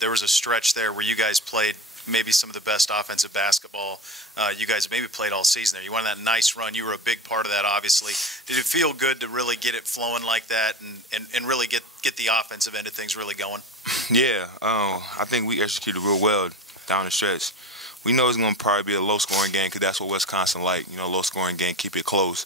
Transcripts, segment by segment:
there was a stretch there where you guys played maybe some of the best offensive basketball you guys maybe played all season there. You went on that nice run. You were a big part of that, obviously. Did it feel good to really get it flowing like that and really get the offensive end of things really going? Yeah, I think we executed real well down the stretch. We know it's going to probably be a low-scoring game because that's what Wisconsin like, low-scoring game, keep it close.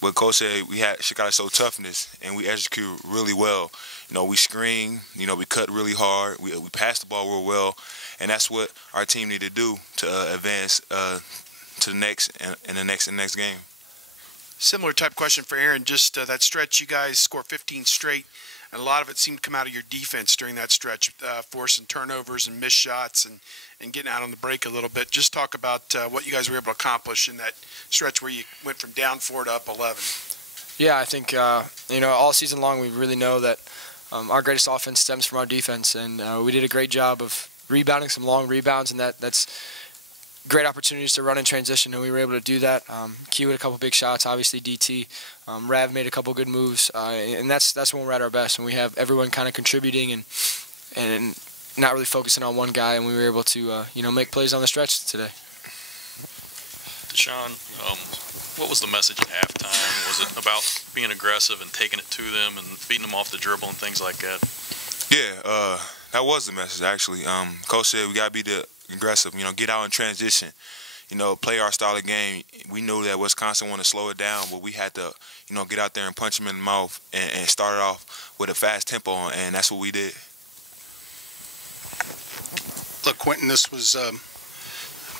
But Coach said we got to show toughness, and we execute really well. We screen, we cut really hard, we pass the ball real well, and that's what our team need to do to advance to the next and the next game. Similar type question for Aaron. Just that stretch, you guys score 15 straight, and a lot of it seemed to come out of your defense during that stretch, forcing turnovers and missed shots and getting out on the break a little bit. Just talk about what you guys were able to accomplish in that stretch where you went from down 4 to up 11. Yeah, I think all season long we really know that our greatest offense stems from our defense, and we did a great job of rebounding some long rebounds, and that's great opportunities to run in transition, and we were able to do that. Q had a couple big shots, obviously DT. Rav made a couple good moves, and that's when we're at our best, when we have everyone kind of contributing and not really focusing on one guy, and we were able to make plays on the stretch today. Deshaun, what was the message at halftime? Was it about being aggressive and taking it to them and beating them off the dribble and things like that? Yeah, that was the message, actually. Coach said we got to be aggressive, get out in transition, play our style of game. We knew that Wisconsin wanted to slow it down, but we had to, get out there and punch them in the mouth and start it off with a fast tempo, and that's what we did. Look, Quentin, this was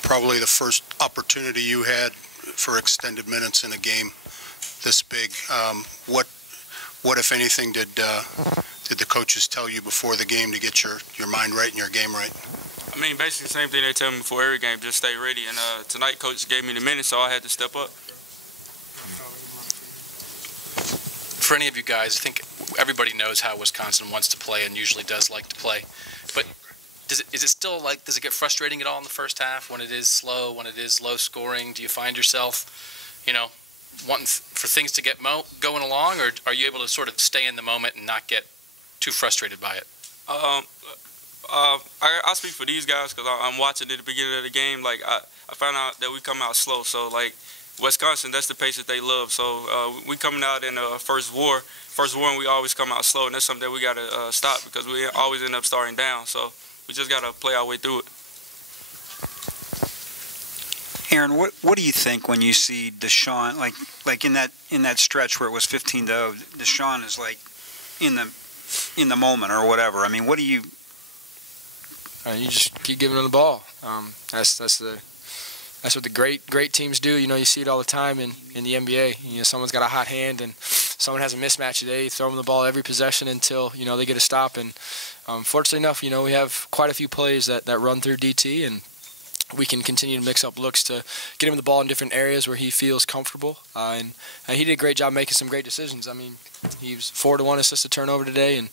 probably the first opportunity you had for extended minutes in a game this big. What if anything, did the coaches tell you before the game to get your mind right and your game right? I mean, basically the same thing they tell me before every game, just stay ready. And tonight, Coach gave me the minutes, so I had to step up. For any of you guys, I think everybody knows how Wisconsin wants to play and usually does like to play. But does it get frustrating at all in the first half when it is slow, when it is low scoring? Do you find yourself, wanting for things to get going along, or are you able to sort of stay in the moment and not get too frustrated by it? I speak for these guys because I'm watching at the beginning of the game. Like I found out that we come out slow. So like Wisconsin, that's the pace that they love. So we coming out in the first war, and we always come out slow, and that's something that we got to stop because we always end up starting down. So we just got to play our way through it. Aaron, what do you think when you see Deshaun like in that stretch where it was 15-0? Deshaun is like in the moment or whatever. I mean, what do you? You just keep giving them the ball. That's what the great teams do. You see it all the time in the NBA. Someone's got a hot hand and someone has a mismatch today. You throw them the ball every possession until they get a stop. And fortunately enough, we have quite a few plays that run through DT, and we can continue to mix up looks to get him the ball in different areas where he feels comfortable. And he did a great job making some great decisions. I mean, he was 4 to 1 assist to turnover today, and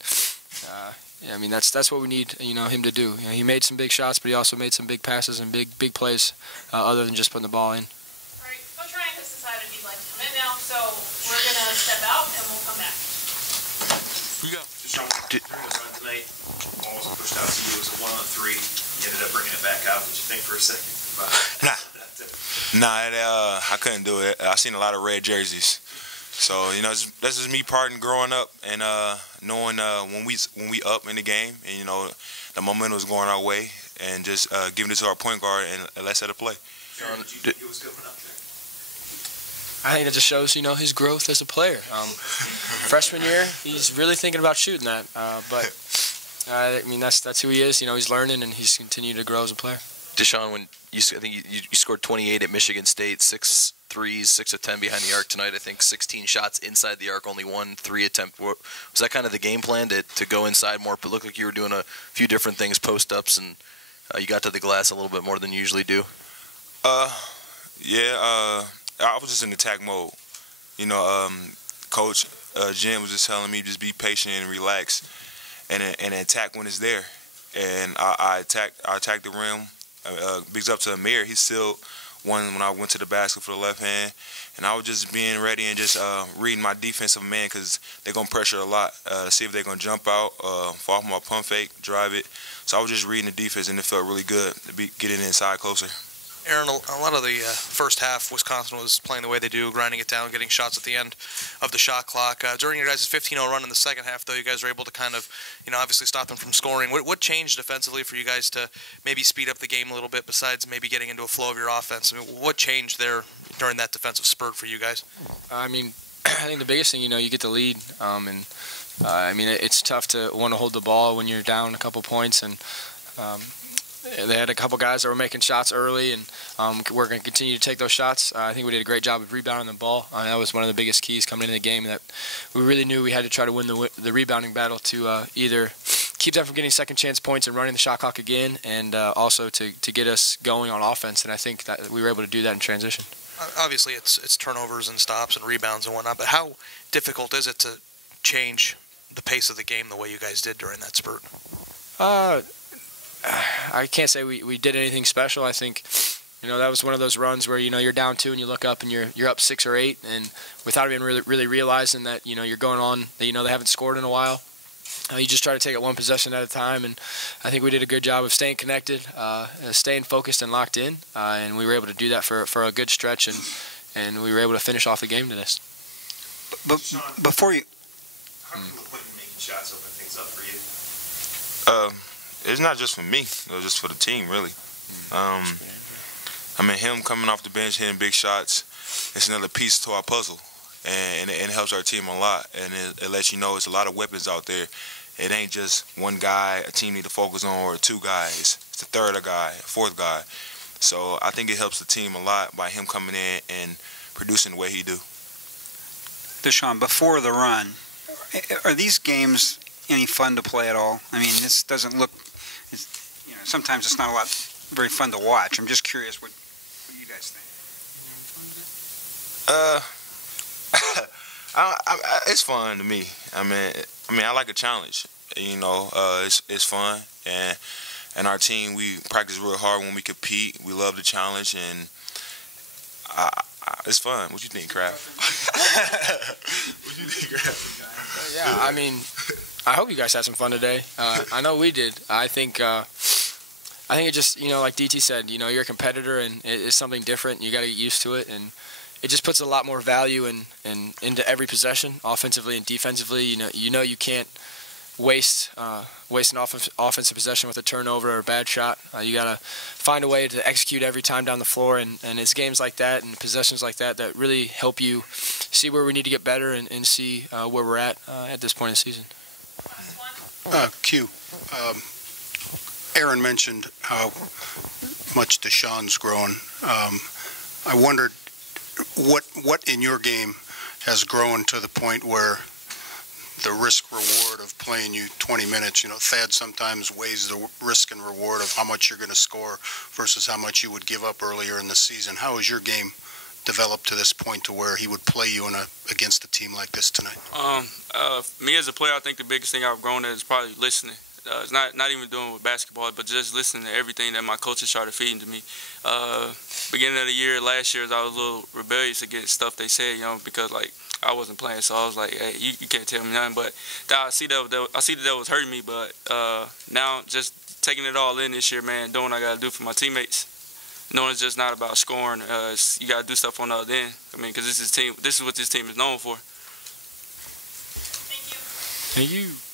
yeah, I mean that's what we need him to do. He made some big shots, but he also made some big passes and big plays other than just putting the ball in. All right, Coach Ryan has decided he'd like to come in now, so we're gonna step out and we'll come back. We go. Deshaun, during the run tonight, ball wasn't pushed out to you. It was a 1-on-3. You ended up bringing it back out. What did you think for a second? I couldn't do it. I seen a lot of red jerseys. So that's just me parting growing up and knowing when we up in the game and the momentum was going our way and just giving it to our point guard and let's set a play. I think that just shows his growth as a player. Freshman year, he's really thinking about shooting that, but I mean that's who he is. He's learning and he's continued to grow as a player. Deshaun, when I think you scored 28 at Michigan State, 6 threes, 6 of 10 behind the arc tonight. I think 16 shots inside the arc, only 1 3 attempt. Was that kind of the game plan to go inside more? But it looked like you were doing a few different things, post-ups, and you got to the glass a little bit more than you usually do. Yeah, I was just in attack mode. Coach Jim was just telling me just be patient and relax and attack when it's there. And I attacked the rim. Bigs up to Amir. He still won when I went to the basket for the left hand. and I was just being ready and just reading my defensive man because they're going to pressure a lot, see if they're going to jump out, fall from my pump fake, drive it. So I was just reading the defense, and it felt really good to be getting inside closer. Aaron, a lot of the first half, Wisconsin was playing the way they do, grinding it down, getting shots at the end of the shot clock. During your guys' 15-0 run in the second half, though, you guys were able to kind of, obviously stop them from scoring. What changed defensively for you guys to maybe speed up the game a little bit, besides maybe getting into a flow of your offense? I mean, what changed there during that defensive spurt for you guys? I mean, I think the biggest thing, you get the lead, and I mean, it's tough to want to hold the ball when you're down a couple points, and they had a couple guys that were making shots early, and we're going to continue to take those shots. I think we did a great job of rebounding the ball. That was one of the biggest keys coming into the game, that we really knew we had to try to win the rebounding battle to either keep them from getting second chance points and running the shot clock again, and also to get us going on offense. And I think that we were able to do that in transition. Obviously, it's turnovers and stops and rebounds and whatnot, but how difficult is it to change the pace of the game the way you guys did during that spurt? I can't say we did anything special. I think, that was one of those runs where, you're down 2 and you look up and you're up 6 or 8, and without even really realizing that, you're going on, that, they haven't scored in a while. You just try to take it one possession at a time, and I think we did a good job of staying connected, staying focused and locked in, and we were able to do that for a good stretch, and we were able to finish off the game to this. But before you... How can LaQuinton making shots open things up for you? It's not just for me, it was just for the team, really. I mean, him coming off the bench, hitting big shots, it's another piece to our puzzle, and it helps our team a lot, and it lets you know it's a lot of weapons out there. It ain't just one guy a team need to focus on, or 2 guys. It's the third guy, 4th guy. So I think it helps the team a lot by him coming in and producing the way he do. Deshaun, before the run, are these games any fun to play at all? I mean, this doesn't look... sometimes it's not very fun to watch. I'm just curious what you guys think. It's fun to me. I mean, I like a challenge. It's fun, and our team, we practice real hard when we compete. We love the challenge, and it's fun. What you think, Craft? What you think, Craft? Yeah, I mean, I hope you guys had some fun today. I know we did. I think it just, like DT said, you're a competitor, and it's something different. You got to get used to it, and it just puts a lot more value into every possession, offensively and defensively. You can't waste an offensive possession with a turnover or a bad shot. You got to find a way to execute every time down the floor, and it's games like that and possessions like that that really help you see where we need to get better and see where we're at this point in the season. Q, Aaron mentioned how much Deshaun's grown. I wondered what in your game has grown to the point where the risk-reward of playing you 20 minutes, Thad sometimes weighs the risk and reward of how much you're going to score versus how much you would give up earlier in the season. How has your game developed to this point to where he would play you against a team like this tonight? Me as a player, I think the biggest thing I've grown at is probably listening. It's not even doing with basketball, but just listening to everything that my coaches try to feed into me. Beginning of the year, last year, I was a little rebellious against stuff they said, because I wasn't playing, so I was like, hey, you can't tell me nothing. But I see that was hurting me. But now, just taking it all in this year, man, doing what I got to do for my teammates. Knowing it's just not about scoring. You got to do stuff on the other end. I mean, because this is what this team is known for. Thank you. Thank you.